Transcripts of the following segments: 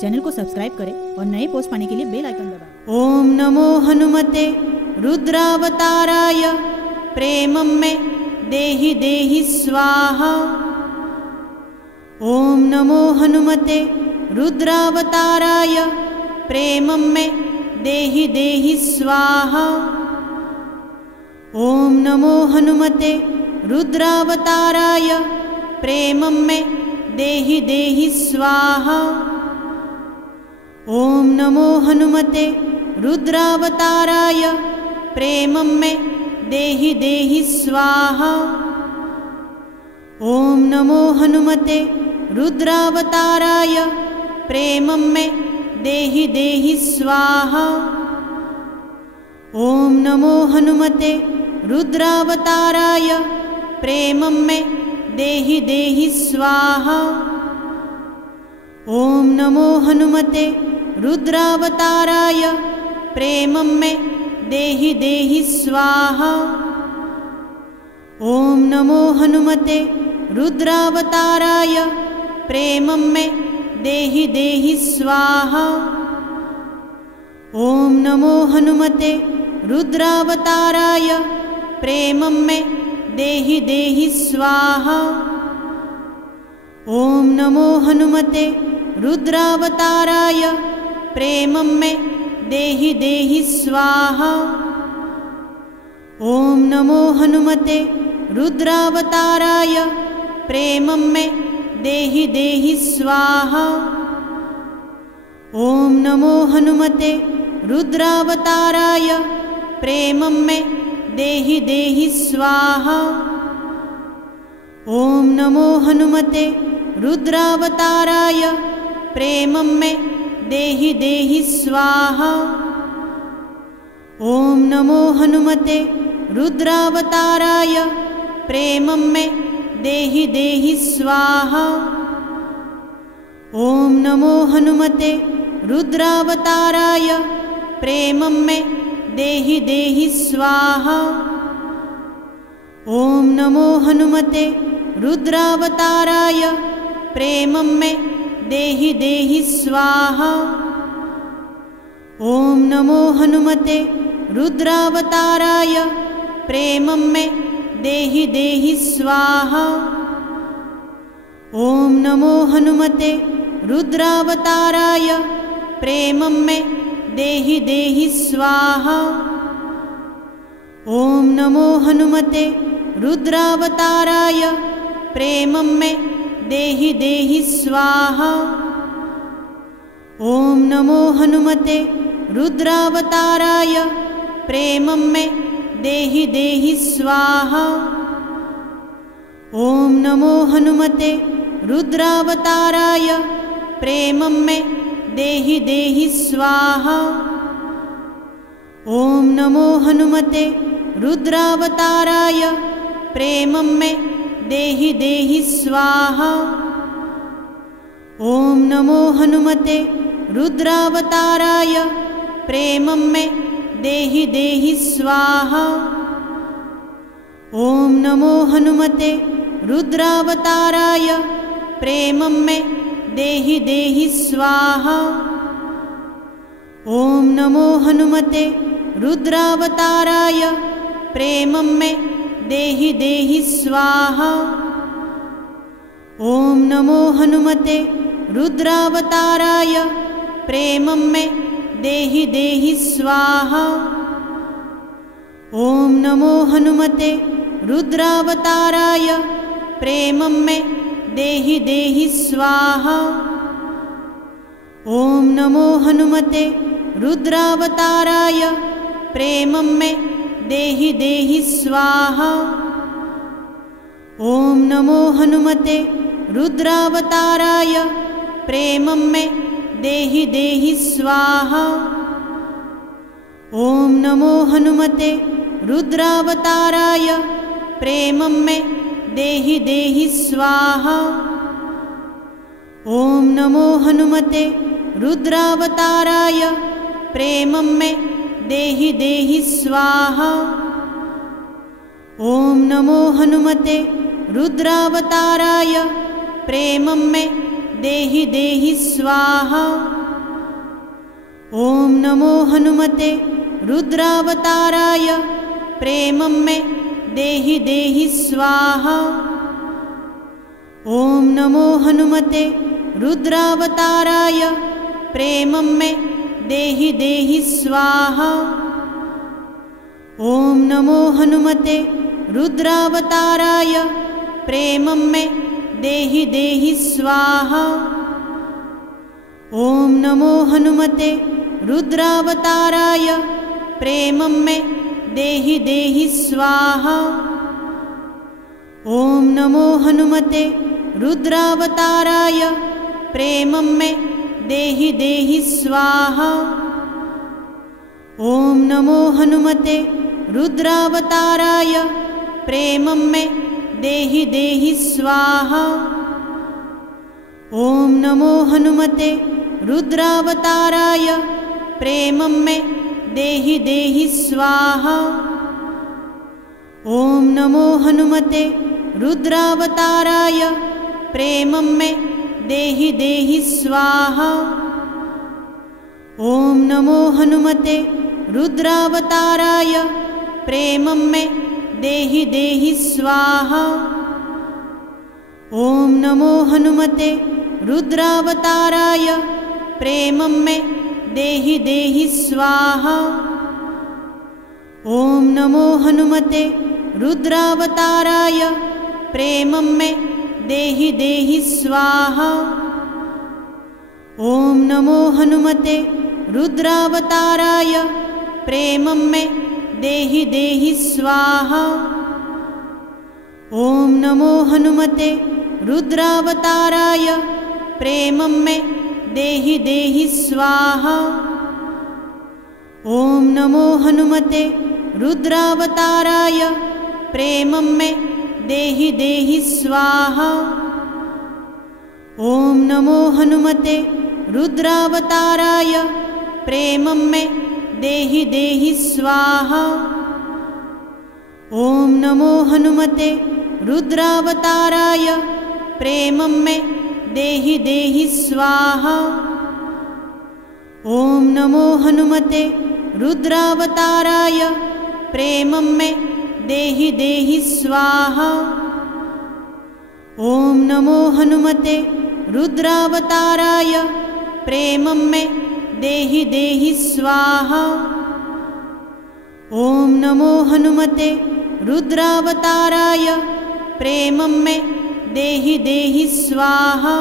Channel को subscribe करें और नए पोस्ट पाने के लिए बेल आइकन दबाएं। ओम नमो हनुमते रुद्रावताराय प्रेमं मे देहि देहि स्वाहा। ओम नमो हनुमते रुद्रावताराय प्रेमं मे देहि देहि स्वाहा। ओम नमो हनुमते रुद्रावताराय प्रेमं मे देहि देहि स्वाहा। ओम नमो हनुमते रुद्रावताराय प्रेमं मे देहि देहि स्वाहा। ओम नमो हनुमते रुद्रावताराय प्रेमं मे देहि देहि स्वाहा। ओम नमो हनुमते रुद्रावताराय प्रेमं मे देहि देहि स्वाहा। ओम नमो हनुमते रुद्रावताराय प्रेमं मे देहि देहि स्वाहा। ओम नमो हनुमते रुद्रावताराय प्रेमं मे देहि देहि स्वाहा। ओम नमो हनुमते रुद्रावताराय प्रेमं मे देहि देहि स्वाहा। ओम नमो हनुमते रुद्रावताराय प्रेमं मे देहि देहि स्वाहा। ओम नमो हनुमते रुद्रावताराय प्रेमं मे देहि देहि स्वाहा। ओम नमो हनुमते रुद्रावताराय प्रेमं मे देहि देहि स्वाहा। ओम नमो हनुमते रुद्रावताराय प्रेमं मे देहि देहि स्वाहा। ओम नमो हनुमते रुद्रावताराय प्रेमं मे देहि देहि स्वाहा। ओम नमो हनुमते रुद्रावताराय प्रेमं मे देहि देहि स्वाहा। ओम नमो हनुमते रुद्रावताराय प्रेमं मे देहि देहि स्वाहा। ओम नमो हनुमते रुद्रावताराय प्रेमं मे देहि देहि स्वाहा। ओम नमो हनुमते रुद्रावताराय प्रेमं मे देहि देहि स्वाहा। ओम नमो हनुमते रुद्रावताराय प्रेमं मे देहि देहि स्वाहा। ओम नमो हनुमते रुद्रावताराय प्रेमं मे देहि देहि स्वाहा। ओम नमो हनुमते रुद्रावताराय प्रेमं मे देहि देहि स्वाहा। ओम नमो हनुमते रुद्रावताराय प्रेमं मे देहि देहि स्वाहा। ओम नमो हनुमते रुद्रावताराय प्रेमं मे देहि देहि स्वाहा। ओम नमो हनुमते रुद्रावताराय प्रेमं मे देहि देहि स्वाहा। ओम नमो हनुमते रुद्रावताराय प्रेमं मे देहि देहि स्वाहा। ओम नमो हनुमते रुद्रावताराय प्रेमं मे देहि देहि स्वाहा। ओम नमो हनुमते रुद्रावताराय प्रेमं मे देहि देहि स्वाहा। ओम नमो हनुमते रुद्रावताराय प्रेमं मे देहि देहि स्वाहा। ओम नमो हनुमते रुद्रावताराय प्रेमं मे देहि देहि स्वाहा। ओम नमो हनुमते रुद्रावताराय प्रेमं मे देहि देहि स्वाहा। ओम नमो हनुमते रुद्रावताराय प्रेमं मे देहि देहि स्वाहा। ओम नमो हनुमते रुद्रावताराय प्रेमं मे देहि देहि स्वाहा। ॐ नमो हनुमते रुद्रावताराय प्रेमं मे देहि देहि स्वाहा। ॐ नमो हनुमते रुद्रावताराय प्रेमं मे देहि देहि स्वाहा। ॐ नमो हनुमते रुद्रावताराय प्रेमं मे देहि देहि स्वाहा। ॐ नमो हनुमते रुद्रावताराय प्रेमं मे देहि देहि स्वाहा। ॐ नमो हनुमते रुद्रावताराय प्रेमं मे देहि देहि स्वाहा। ॐ नमो हनुमते रुद्रावताराय प्रेमं मे देहि देहि स्वाहा। ॐ नमो हनुमते रुद्रावताराय प्रेमं मे देहि देहि स्वाहा। ॐ नमो हनुमते रुद्रावताराय प्रेमं मे देहि देहि स्वाहा। ॐ नमो हनुमते रुद्रावताराय प्रेमं मे देहि देहि स्वाहा। ॐ नमो हनुमते रुद्रावताराय प्रेमं मे देहि देहि स्वाहा। ॐ नमो हनुमते रुद्रावताराय प्रेमं मे देहि देहि स्वाहा। ॐ नमो हनुमते रुद्रावताराय प्रेमं मे देहि देहि स्वाहा। ॐ नमो हनुमते रुद्रावताराय प्रेमं मे देहि देहि स्वाहा। ॐ नमो हनुमते रुद्रावताराय प्रेमं मे देहि देहि स्वाहा। ॐ नमो हनुमते रुद्रावताराय प्रेमं मे देहि देहि स्वाहा। ॐ नमो हनुमते रुद्रावताराय प्रेमं मे देहि देहि स्वाहा। ॐ नमो हनुमते रुद्रावताराय प्रेमं मे देहि देहि स्वाहा। ॐ नमो हनुमते रुद्रावताराय प्रेमं मे देहि देहि स्वाहा। ॐ नमो हनुमते रुद्रावताराय प्रेमं मे देहि देहि स्वाहा।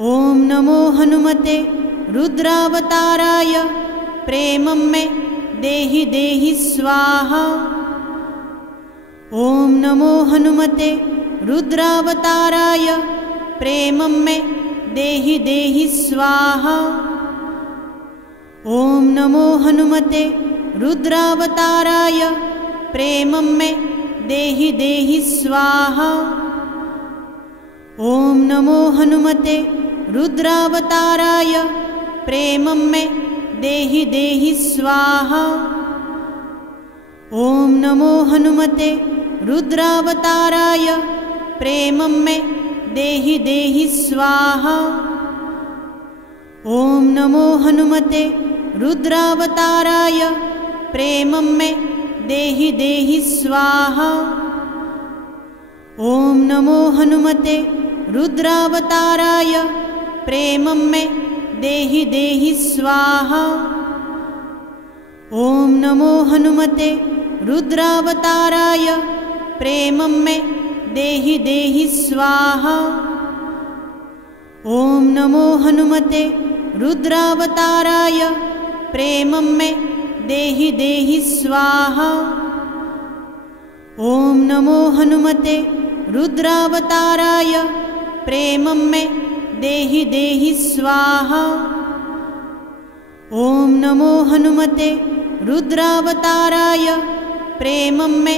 ॐ नमो हनुमते रुद्रावताराय प्रेमं मे देहि देहि स्वाहा। ॐ नमो हनुमते रुद्रावताराय प्रेमं मे देहि देहि स्वाहा। ॐ नमो हनुमते रुद्रावताराय प्रेमं मे देहि देहि स्वाहा। ॐ नमो हनुमते रुद्रावताराय प्रेमं मे देहि देहि स्वाहा। ॐ नमो हनुमते रुद्रावताराय प्रेमं मे देहि देहि स्वाहा। ॐ नमो हनुमते रुद्रावताराय प्रेमं मे देहि देहि स्वाहा। ॐ नमो हनुमते रुद्रावताराय प्रेमं मे देहि देहि स्वाहा। ॐ नमो हनुमते रुद्रावताराय प्रेमं मे देहि देहि स्वाहा। ॐ नमो हनुमते रुद्रावताराय प्रेमं मे देहि देहि स्वाहा। ॐ नमो हनुमते रुद्रावताराय प्रेमं मे देहि देहि स्वाहा। ॐ नमो हनुमते रुद्रावताराय प्रेमं मे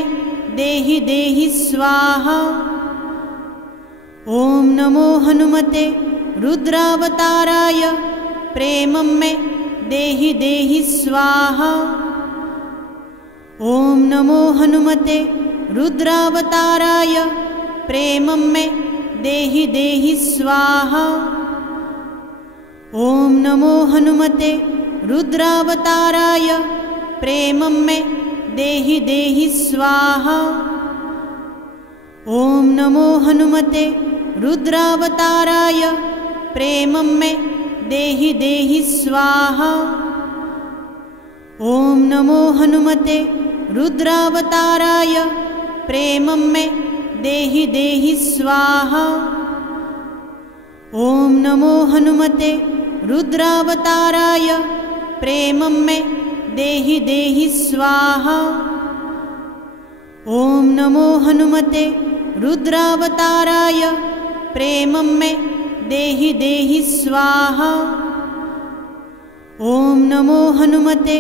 देहि देहि स्वाहा। ॐ नमो हनुमते रुद्रावताराय प्रेमं मे देहि देहि स्वाहा। ॐ नमो हनुमते रुद्रावताराय प्रेमं मे देहि देहि स्वाहा। ॐ नमो हनुमते रुद्रावताराय प्रेमं मे देहि देहि स्वाहा। ॐ नमो हनुमते रुद्रावताराय प्रेमं मे देहि देहि स्वाहा। ॐ नमो हनुमते रुद्रावताराय प्रेमं मे देहि देहि स्वाहा। ॐ नमो हनुमते रुद्रावताराय प्रेमं मे देहि देहि स्वाहा। ॐ नमो हनुमते रुद्रावताराय प्रेमं मे देहि देहि स्वाहा। ॐ नमो हनुमते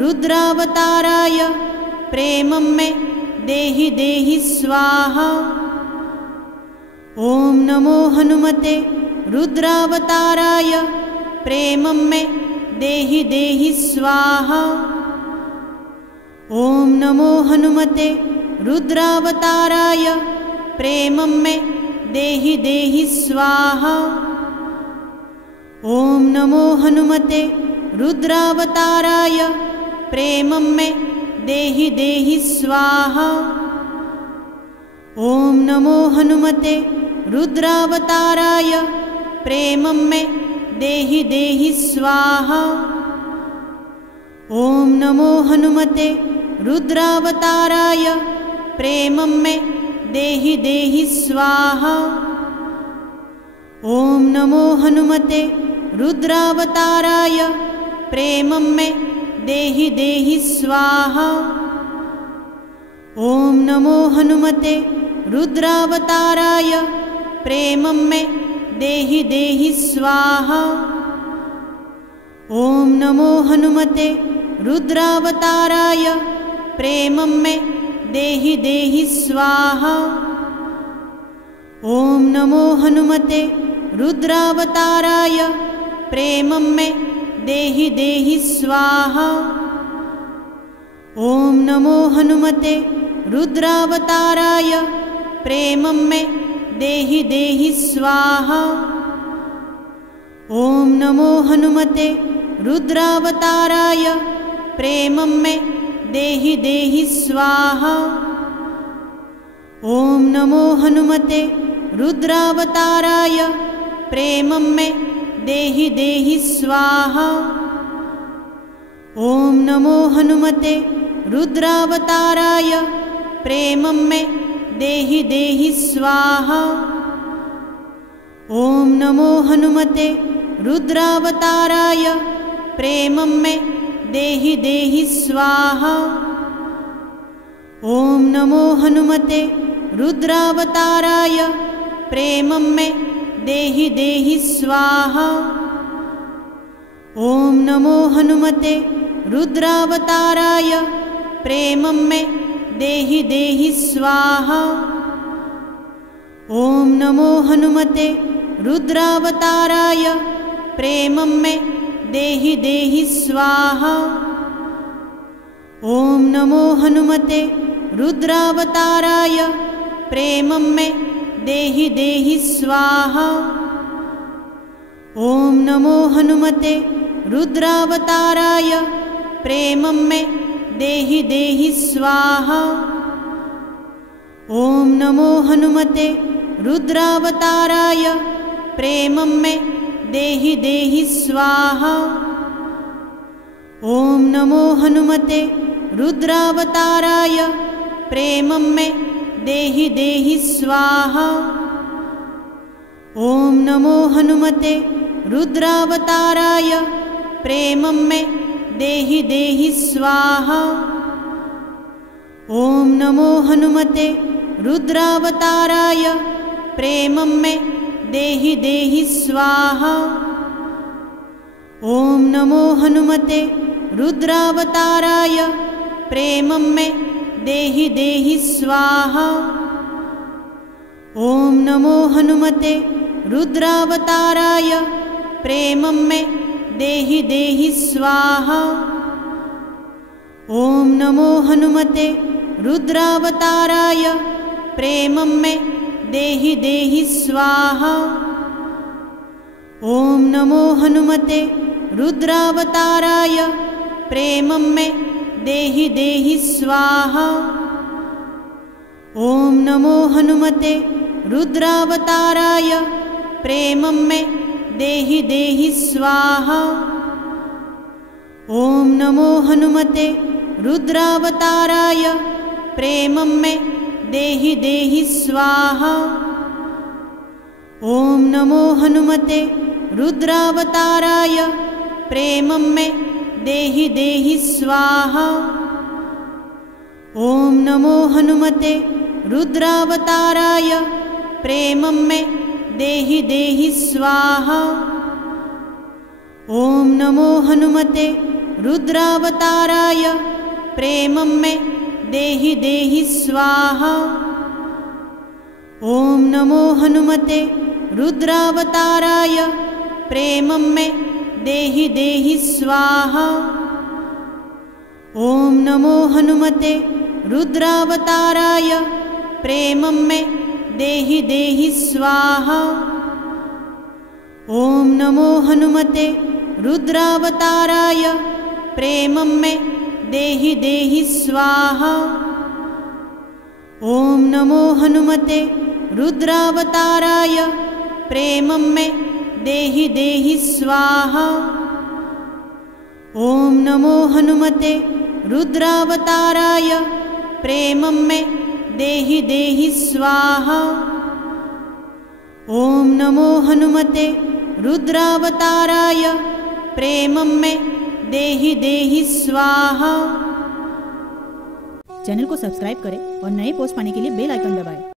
रुद्रावताराय प्रेमं मे देहि देहि स्वाहा। ॐ नमो हनुमते रुद्रावताराय प्रेमं मे देहि देहि स्वाहा। ॐ नमो हनुमते रुद्रावताराय प्रेमं मे देहि देहि स्वाहा। ॐ नमो हनुमते रुद्रावताराय प्रेमं मे देहि देहि स्वाहा। ॐ नमो हनुमते रुद्रावताराय प्रेमं मे देहि देहि स्वाहा। ॐ नमो हनुमते रुद्रावताराय प्रेमं मे देहि देहि स्वाहा। ॐ नमो हनुमते रुद्रावताराय प्रेमं मे देहि देहि स्वाहा। ॐ नमो हनुमते रुद्रावताराय प्रेमं मे देहि देहि स्वाहा। ॐ नमो हनुमते रुद्रावताराय प्रेमं मे देहि देहि स्वाहा। ॐ नमो हनुमते रुद्रावताराय प्रेमं मे देहि देहि स्वाहा। ॐ नमो हनुमते रुद्रावताराय प्रेमं मे देहि देहि स्वाहा। ॐ नमो हनुमते रुद्रावताराय प्रेमं मे देहि देहि स्वाहा। ॐ नमो हनुमते रुद्रावताराय प्रेमं मे देहि देहि स्वाहा। ॐ नमो हनुमते रुद्रावताराय प्रेमं मे देहि देहि स्वाहा। ॐ नमो हनुमते रुद्रावताराय प्रेमं मे देहि देहि स्वाहा। ॐ नमो हनुमते रुद्रावताराय प्रेमं मे देहि देहि स्वाहा। ॐ नमो हनुमते रुद्रावताराय प्रेमं मे देहि देहि स्वाहा। ॐ नमो हनुमते रुद्रावताराय प्रेमं मे देहि देहि स्वाहा। ॐ नमो हनुमते रुद्रावताराय प्रेमं मे देहि देहि स्वाहा। ॐ नमो हनुमते रुद्रावताराय प्रेमं मे देहि देहि स्वाहा। ॐ नमो हनुमते रुद्रावताराय प्रेमं मे देहि देहि स्वाहा। ॐ नमो हनुमते रुद्रावताराय प्रेमं मे देहि देहि स्वाहा। ॐ नमो हनुमते रुद्रावताराय प्रेमं मे देहि देहि स्वाहा। ॐ नमो हनुमते रुद्रावताराय प्रेमं मे देहि देहि स्वाहा। ॐ नमो हनुमते रुद्रावताराय प्रेमं मे देहि देहि स्वाहा। ॐ नमो हनुमते रुद्रावताराय प्रेमं मे देहि देहि स्वाहा। ॐ नमो हनुमते रुद्रावताराय प्रेमं मे देहि देहि स्वाहा। ॐ नमो हनुमते रुद्रावताराय प्रेमं मे देहि देहि स्वाहा। ॐ नमो हनुमते रुद्रावताराय प्रेमं मे देहि देहि स्वाहा। ॐ नमो हनुमते रुद्रावताराय प्रेमं मे देहि देहि स्वाहा। ॐ नमो हनुमते रुद्रावताराय प्रेमं मे देहि देहि स्वाहा। ॐ नमो हनुमते रुद्रावताराय प्रेमं मे देहि देहि स्वाहा। ॐ नमो हनुमते रुद्रावताराय प्रेमं मे देहि देहि स्वाहा। ॐ नमो हनुमते रुद्रावताराय प्रेमं मे देहि देहि स्वाहा। ॐ नमो हनुमते रुद्रावताराय प्रेमं मे देहि देहि स्वाहा। ॐ नमो हनुमते रुद्रावताराय प्रेमं मे देहि देहि स्वाहा। ॐ नमो हनुमते रुद्रावताराय प्रेमं मे देहि देहि स्वाहा। ॐ नमो हनुमते रुद्रावताराय प्रेमं मे देहि देहि स्वाहा। ॐ नमो हनुमते रुद्रावताराय प्रेमं मे देहि देहि स्वाहा। चैनल को सब्सक्राइब करें और नए पोस्ट पाने के लिए बेल आइकन दबाएं।